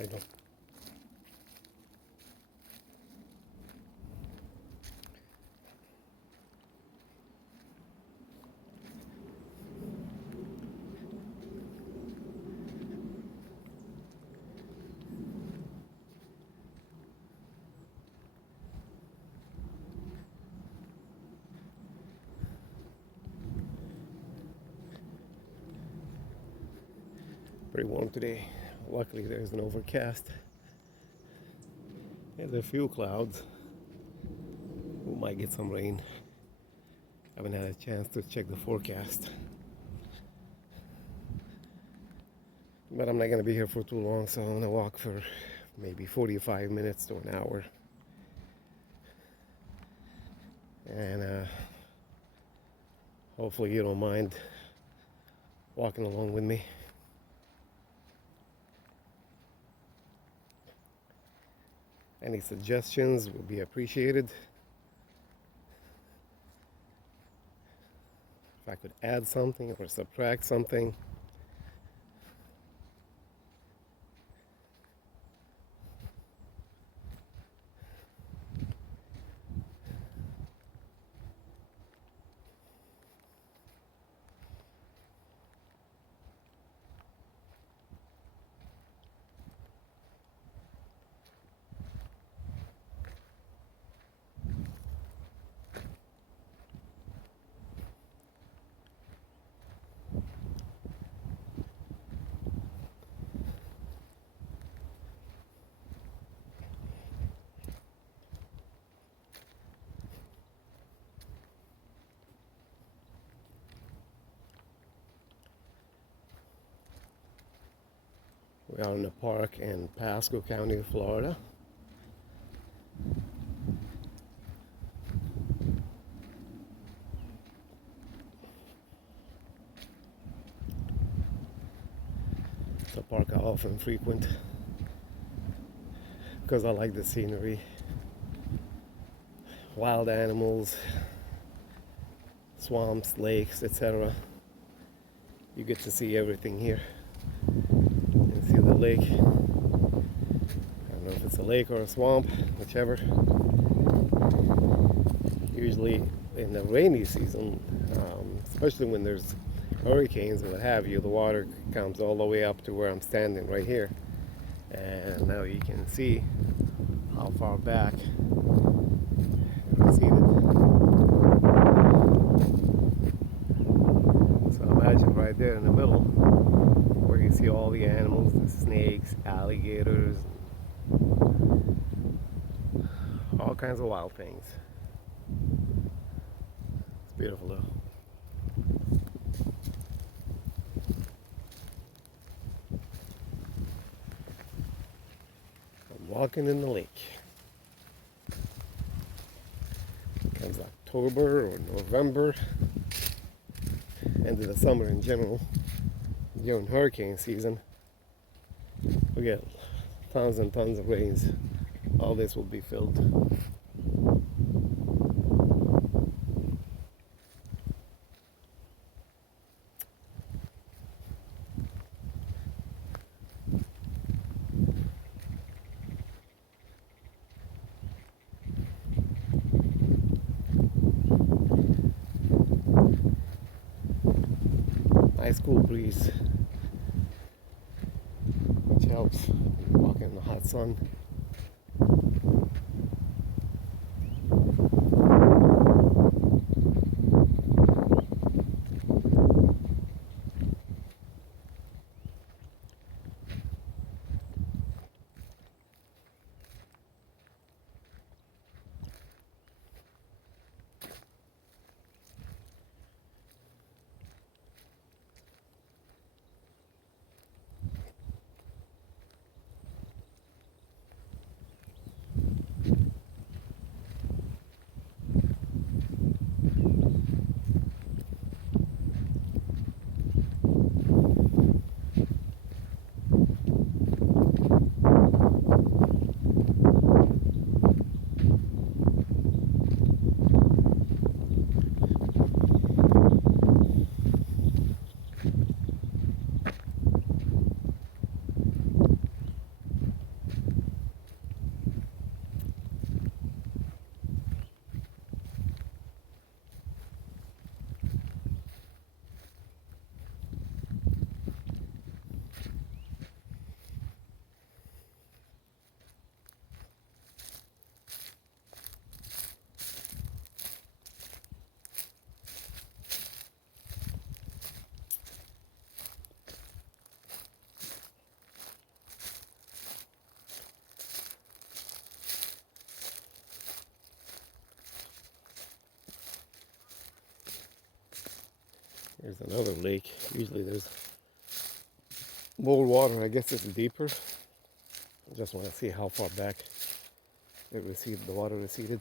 I know. Pretty warm today. Luckily, there's an overcast. There's a few clouds. We might get some rain. Haven't had a chance to check the forecast. But I'm not going to be here for too long, so I'm going to walk for maybe 45 minutes to an hour. And hopefully you don't mind walking along with me. Any suggestions would be appreciated. If I could add something or subtract something. We are in a park in Pasco County, Florida. It's a park I often frequent because I like the scenery, wild animals, swamps, lakes, etc. You get to see everything here. You see the lake. I don't know if it's a lake or a swamp, whichever. Usually in the rainy season, especially when there's hurricanes and what have you, the water comes all the way up to where I'm standing right here. And now you can see how far back. You can see it. So imagine right there in the middle where you see all the animals, the snakes, alligators, all kinds of wild things. It's beautiful though. I'm walking in the lake. It comes October or November, end of the summer in general. During hurricane season, we get tons and tons of rains. All this will be filled. Nice cool breeze, which helps walking in the hot sun. Here's another lake. Usually there's more water. I guess it's deeper. I just want to see how far back the water receded.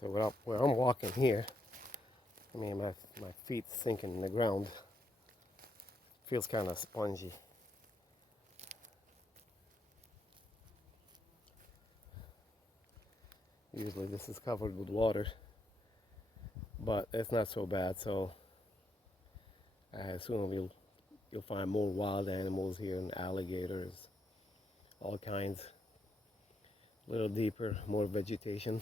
So where I'm walking here, I mean, my feet sinking in the ground. Feels kind of spongy. Usually this is covered with water, but it's not so bad. So I assume you'll find more wild animals here and alligators, all kinds. A little deeper, more vegetation.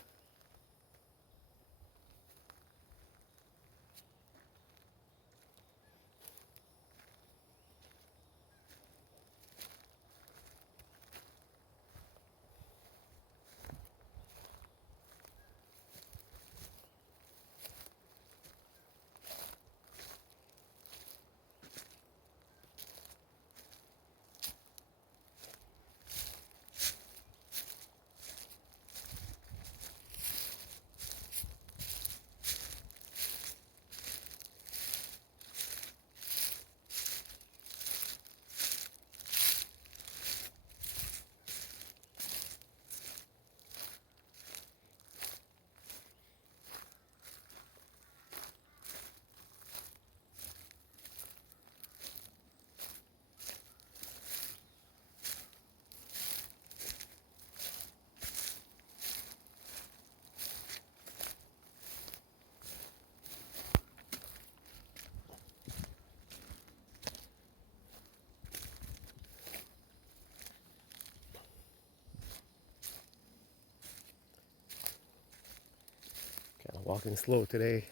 Kind of walking slow today.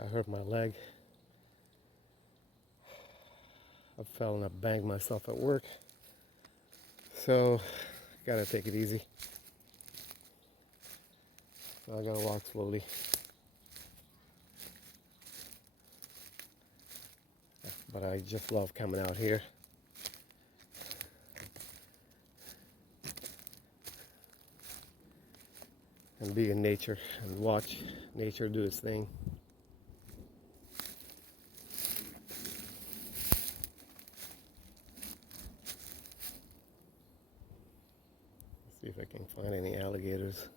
I hurt my leg. I fell and I banged myself at work. So, gotta take it easy. So I gotta walk slowly. But I just love coming out here. And be in nature and watch nature do its thing. Let's see if I can find any alligators.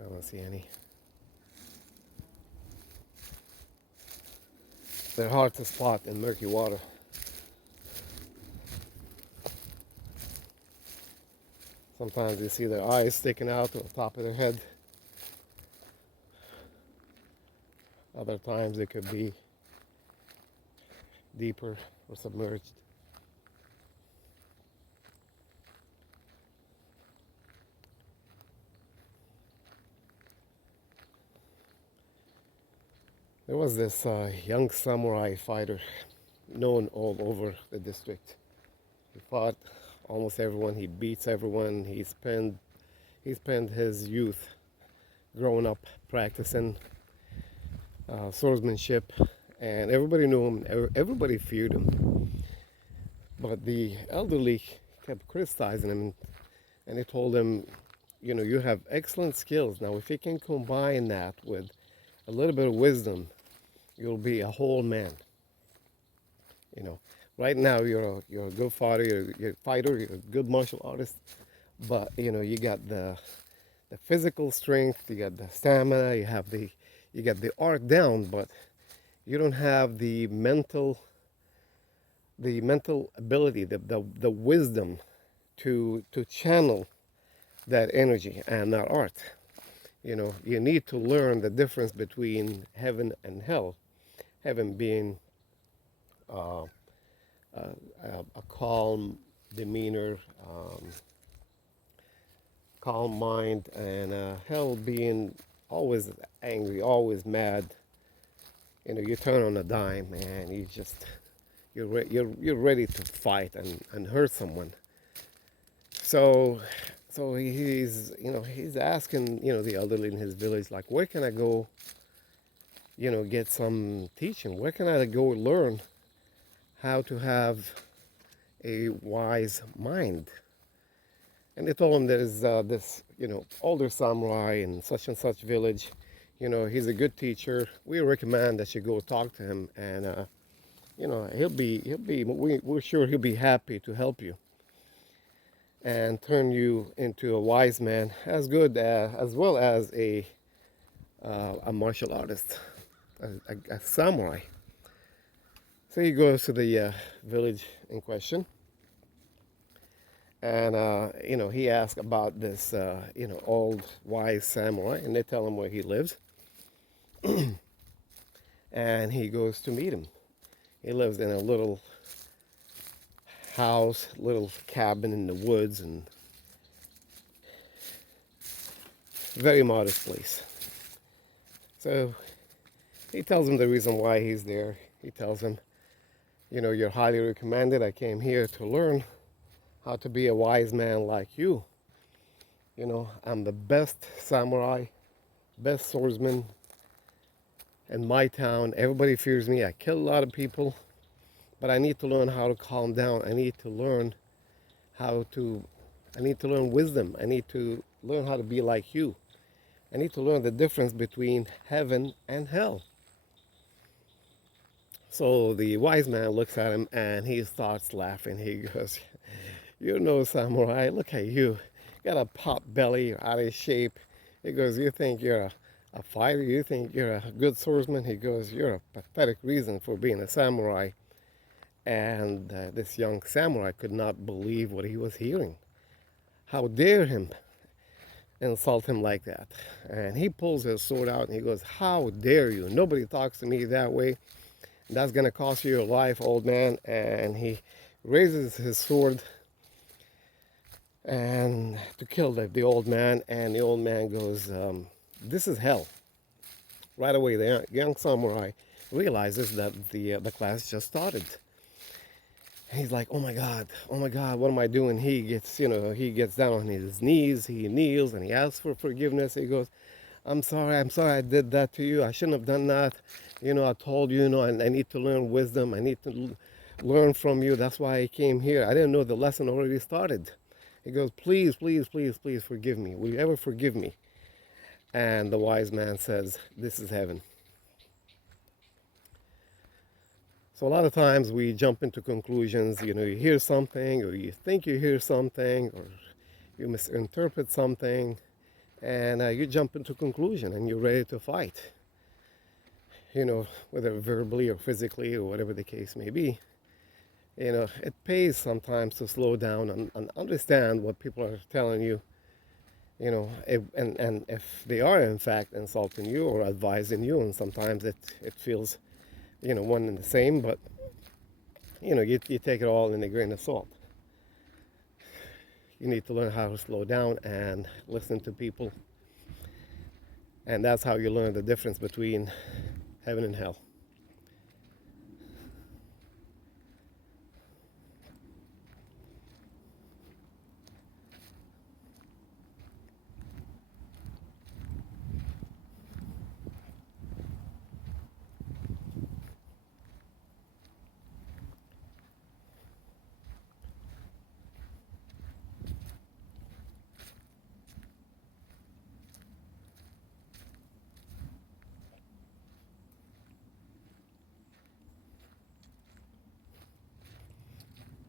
I don't see any. They're hard to spot in murky water. Sometimes you see their eyes sticking out to the top of their head. Other times it could be deeper or submerged. There was this young samurai fighter known all over the district. He fought almost everyone. He beats everyone. He spent his youth growing up practicing swordsmanship, and everybody knew him. Everybody feared him. But the elderly kept criticizing him, and they told him, you know, you have excellent skills. Now, if you can combine that with a little bit of wisdom, you'll be a whole man. You know, right now you're a good fighter, you're a fighter, you're a good martial artist, but you know you got the physical strength, you got the stamina, you got the art down, but you don't have the mental ability, the wisdom to channel that energy and that art. You know, you need to learn the difference between heaven and hell. Heaven being a calm demeanor, calm mind, and hell being always angry, always mad. You know, you turn on a dime and you're ready to fight and hurt someone. So he's asking the elderly in his village, like, where can I go get some teaching? Where can I go learn how to have a wise mind? And they told him there's this, older samurai in such and such village. He's a good teacher. We recommend that you go talk to him, and we're sure he'll be happy to help you and turn you into a wise man, as well as a martial artist, a samurai. So he goes to the village in question, and he asks about this old wise samurai, and they tell him where he lives, and he goes to meet him. He lives in a little house, little cabin in the woods, and very modest place. So he tells him the reason why he's there. He tells him, you're highly recommended. I came here to learn how to be a wise man like you. I'm the best samurai, best swordsman in my town. Everybody fears me. I kill a lot of people, but I need to learn how to calm down. I need to learn wisdom. I need to learn how to be like you. I need to learn the difference between heaven and hell. So the wise man looks at him and he starts laughing. He goes, "You're no samurai. Look at you. Got a pot belly, you're out of shape." He goes, "You think you're a fighter? You think you're a good swordsman?" He goes, "You're a pathetic reason for being a samurai." And this young samurai could not believe what he was hearing. How dare him insult him like that? And he pulls his sword out and he goes, "How dare you? Nobody talks to me that way. That's going to cost you your life, old man." And he raises his sword and to kill the old man. And the old man goes, "This is hell." Right away, the young samurai realizes that the class just started. He's like, oh my God, what am I doing?" He gets down on his knees, he kneels, and he asks for forgiveness. He goes, I'm sorry I did that to you. I shouldn't have done that. I told you, I need to learn wisdom. I need to learn from you. That's why I came here. I didn't know the lesson already started." He goes, "Please, please, please, please forgive me. Will you ever forgive me?" And the wise man says, "This is heaven." So a lot of times we jump into conclusions. You hear something, or you think you hear something, or you misinterpret something, and you jump into conclusion, and you're ready to fight. Whether verbally or physically or whatever the case may be. It pays sometimes to slow down and understand what people are telling you. And if they are in fact insulting you or advising you, and sometimes it feels one and the same, but you take it all in a grain of salt. You need to learn how to slow down and listen to people, and that's how you learn the difference between heaven and hell.